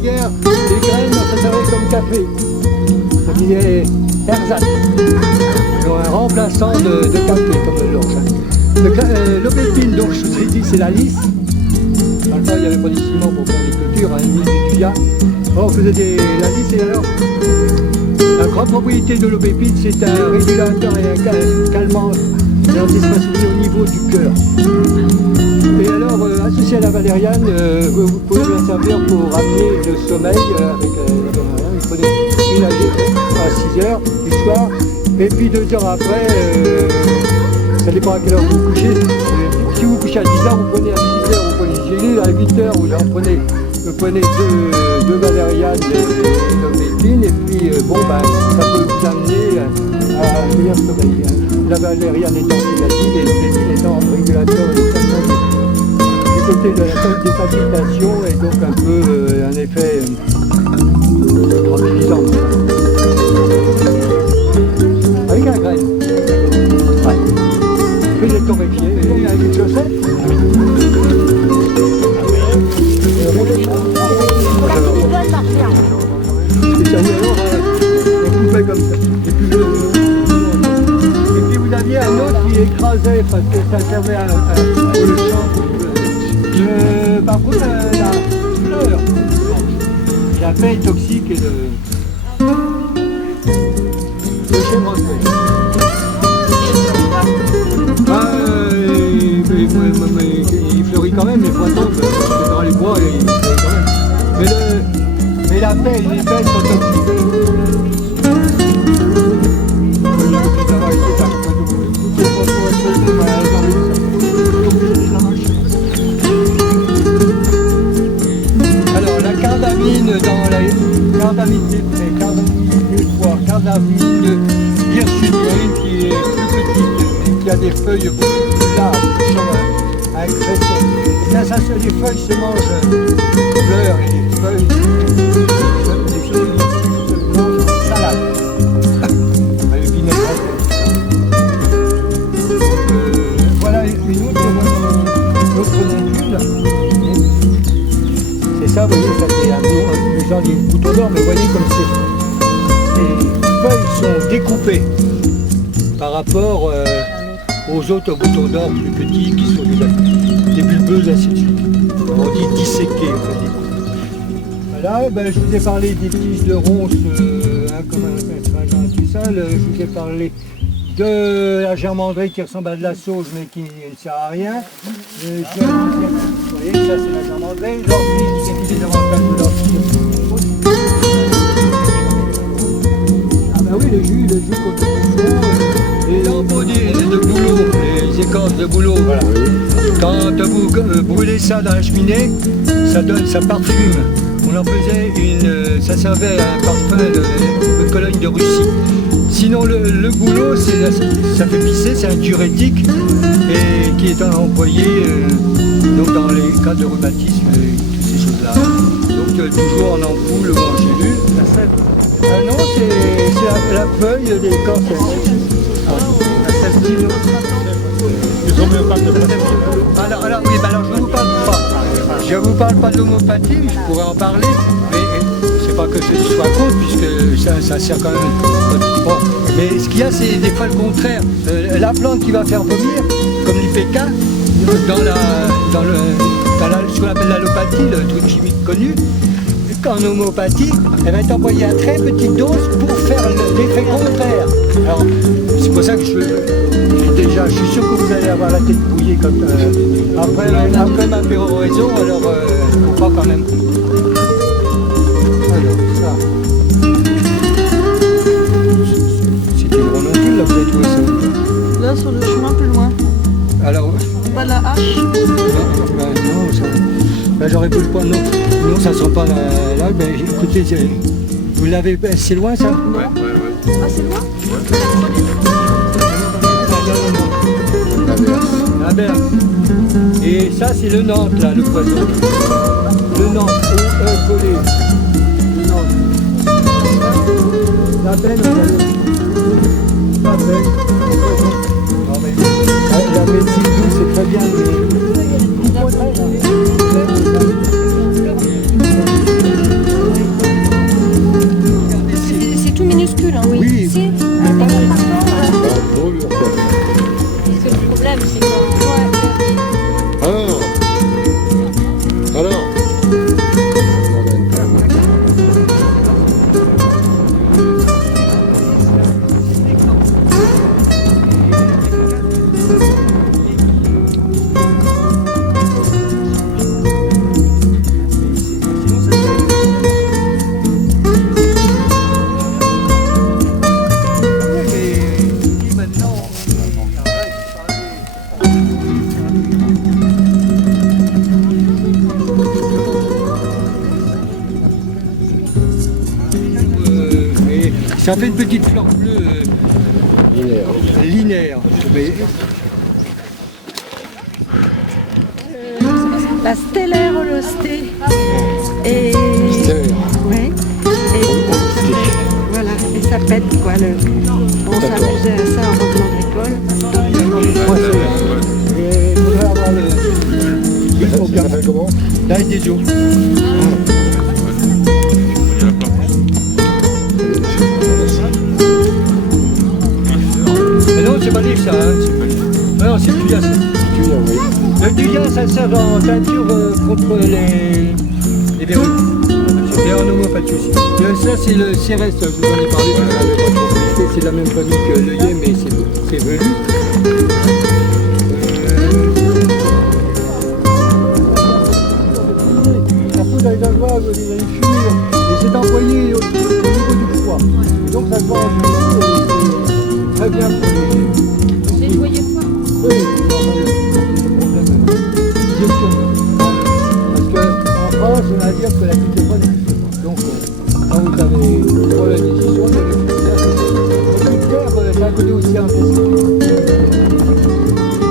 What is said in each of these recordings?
guerre, les graines, ça servait comme café. Ça disait ersatz. Un remplaçant de café, comme l'orge. L'aubépine, donc je vous ai dit, c'est la lisse. Dans le temps, il n'y avait pas de ciment pour faire les clôtures, hein, ni du tuya. On faisait la lisse et alors, la grande propriété de l'aubépine, c'est un régulateur et un calmant d'antispasticité au niveau du cœur. Et alors, associé à la valériane, vous pouvez la servir pour ramener le sommeil avec la valériane. Vous prenez une à 6 heures du soir, et puis 2 heures après, ça dépend à quelle heure vous vous couchez. Si vous couchez à 10 heures, vous prenez à 6 heures, vous prenez une gélule, à 8 heures, vous prenez deux valérianes et une aubépine, et puis bon, ben, ça peut vous amener à un meilleur sommeil. La valériane étant sédative et l'aubépine étant régulateur du côté de la décapitation, et donc un peu un effet tranquillisant. Avec un grain. Ouais. Puis les torréfiés, et avec une chaussette. On coupait comme ça. Et puis vous aviez un autre qui écrasait parce que ça servait à le champ. Par contre, la fleur, la paille toxique et le chèvrefeuille. Il fleurit quand même, mais pour attendre, c'est dans les bois et il fleurit quand même. Mais la paille, les pailles sont toxiques. Alors la cardamine dans la cardamine d'épée, cardamine de foie, cardamine hirsute, qui est plus petite, qui a des feuilles beaucoup plus larges, qui sont à cresson. Et là, les feuilles se mangent, les fleurs et les feuilles, les feuilles se mangent en salade. Avec vinaigrette. Voilà une autre molécule. C'est ça, vous voyez, ça c'est un genre des boutons d'or, mais vous voyez comme les feuilles sont découpées par rapport aux autres boutons d'or plus petits qui sont des bulbeuses ainsi de suite. On dit disséquées. Voilà, ben, je vous ai parlé des tiges de ronces, comme un puissal, je vous ai parlé de la germanderie qui ressemble à de la sauge mais qui ne sert à rien. Vous voyez, ça c'est la germanderie, l'ortie, c'est des avantages de l'ortie. Ah ben oui, le jus contre le chaud, les lambeaux de bouleau, les écorces de bouleau, voilà. Quand vous brûlez ça dans la cheminée, ça parfume. On en faisait ça servait à un parfum de Cologne de Russie. Sinon le bouleau, ça fait pisser, c'est un diurétique et qui est employé donc dans les cas de rhumatisme et toutes ces choses-là. Donc toujours en ampoule ou en gélule. Non, c'est la feuille des corps. La septime. Alors oui, alors je ne vous parle pas. Je vous parle pas de l'homéopathie, je pourrais en parler, mais c'est pas que je sois contre, puisque ça sert quand même. Bon, mais ce qu'il y a, c'est des fois le contraire. La plante qui va faire vomir, comme l'IPK, dans ce qu'on appelle l'allopathie, le truc chimique connu, qu'en homéopathie, elle va être envoyée à très petite dose pour faire l'effet contraire. Alors, c'est pour ça que je suis sûr que vous allez avoir la tête bouillée comme après ma péroraison, alors on croit quand même. Alors, ça. C'est une renoncule, là, vous avez trouvé ça? Là, sur le chemin plus loin. Alors, pas la hache? Non, ça. Ben, j'aurais pu le prendre, non, ça sent pas là. Ben, écoutez, vous l'avez, c'est loin ça? Ouais. Ah, c'est loin? Ouais. La berge. Et ça, c'est le Nantes, là, le poisson. Le Nantes, collé. Le Nantes. La benne, la benne. Non, mais la médecine douce, c'est très bien, mais... Ça fait une petite fleur bleue linéaire. Mais La stellaire holosté. Et... Ouais. Et... Voilà, et ça pète quoi. On s'amusait à ça en revenant de l'école. il faudrait avoir le Ça s'appelle comment? l'ail des eaux. Mais non, c'est pas livre ça, hein. C'est pas livre. Non, c'est Thuya, ça. Thuya, oui. Le Thuya, ça sert en teinture contre les verrues. C'est en homéopathie aussi. Ça, c'est le Cérès, je vous en ai parlé, je n'avais pas trop expliqué. C'est la même famille que l'œillet, mais c'est velu. La poudre avec la joie, il y a une fumure. Et c'est envoyé au niveau du foie. Donc ça se vend très bien pour les... C'est le foyer foie. Oui, parce qu'en France, on va dire que la petite bonne est plus forte. Donc, quand vous avez une problème de digestion, vous avez plus clair, c'est un côté aussi intestin.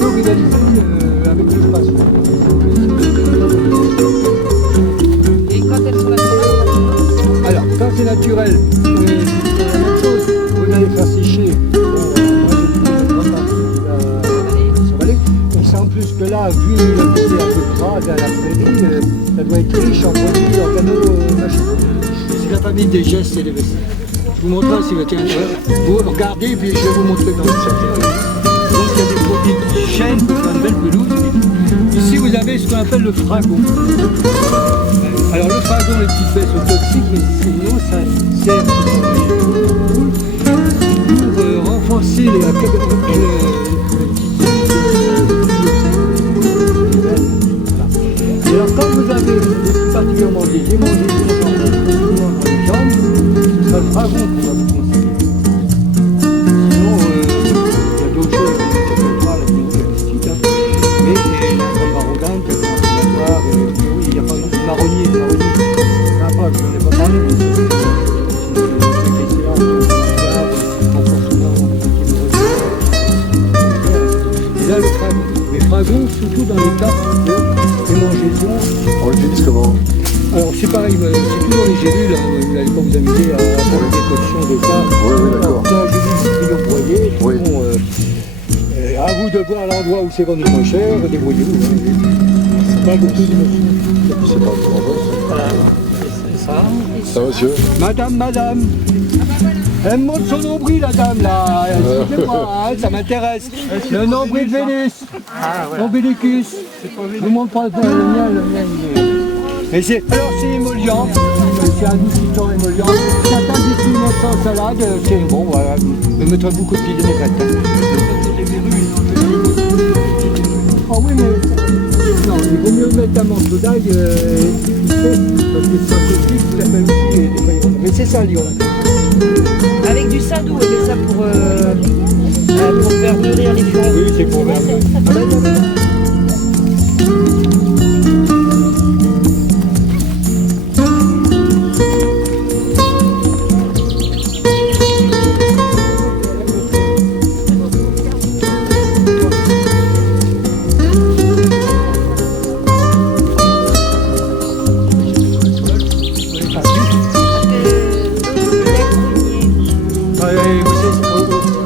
Donc, il a dit avec le spasme. Et quand elles sont naturelles? Alors, quand c'est naturel, c'est la même chose. Vous allez faire sécher. En plus que là, vu le côté un peu gras de la prairie, ça doit être riche en produits organo machin. C'est la famille des gestes et des vaisseaux. Je vous montrerai si vous êtes intéressé. Vous regardez et puis je vais vous montrer dans le secteur. Donc il y a des produits qui chaînent pour faire une belle pelouse. Ici vous avez ce qu'on appelle le fragon. Alors le fragon, les petites baies sont toxiques, mais sinon ça sert pour renforcer alors quand vous avez particulièrement des hémangioses dans les jambes, ce sera le fragon qu'on va vous conseiller. Sinon, il y a d'autres choses, ça peut pas la pénicilline, mais il y a le marodin, qui est inflammatoire, oui, il y a pas le marronnier, c'est sympa, je n'en ai pas parlé, mais c'est excellent, et là le fragon. Les fragons, surtout dans les cas de hémangiation. On l'utilise comment? Alors c'est pareil, c'est toujours les gélules, hein. Vous n'allez pas vous amuser à faire une décoction de ça. Oui, d'accord. Quand gélules qui broyées, Oui. bon, à vous de voir l'endroit où c'est vendu moins cher, débrouillez-vous. Hein. C'est pas beaucoup de C'est pas trop bon. Voilà, c'est ça. Ça va, monsieur? Madame. Elle me montre son nombril, la dame, là. Excusez-moi, hein, ça m'intéresse. Le nombril de Vénus. L'ombilicus. Je ne vous montre pas le mien, il est... Mais c'est... Alors, c'est émollient. C'est un adoucissant émollient. Certains disent sans salade, c'est bon, voilà. Je mettrai beaucoup de pieds de Ah oui, mais... Non, il vaut mieux mettre un morceau d'ail, parce que c'est un côté qui s'appelle aussi des feuilles. Mais c'est ça, Lyon. Avec du sadou, mais ça pour faire mûrir les furets. Oui, c'est pour faire mûrir.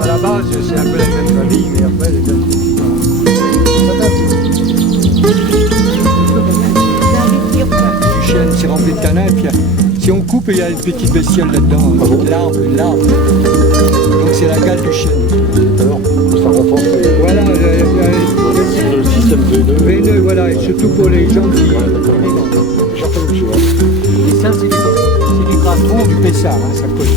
À la base, c'est un peu la même famille, mais après, les gars, du chêne, c'est rempli de tanin, et puis si on coupe, il y a une petite bestiole là-dedans, l'arbre. Donc c'est la gale du chêne. Alors, ça renforce Voilà, le système veineux. veineux, voilà, et surtout pour les gens qui... Ouais, d'accord. J'en fais le choix. Et ça, c'est du grafton, du pessard, hein, ça colle.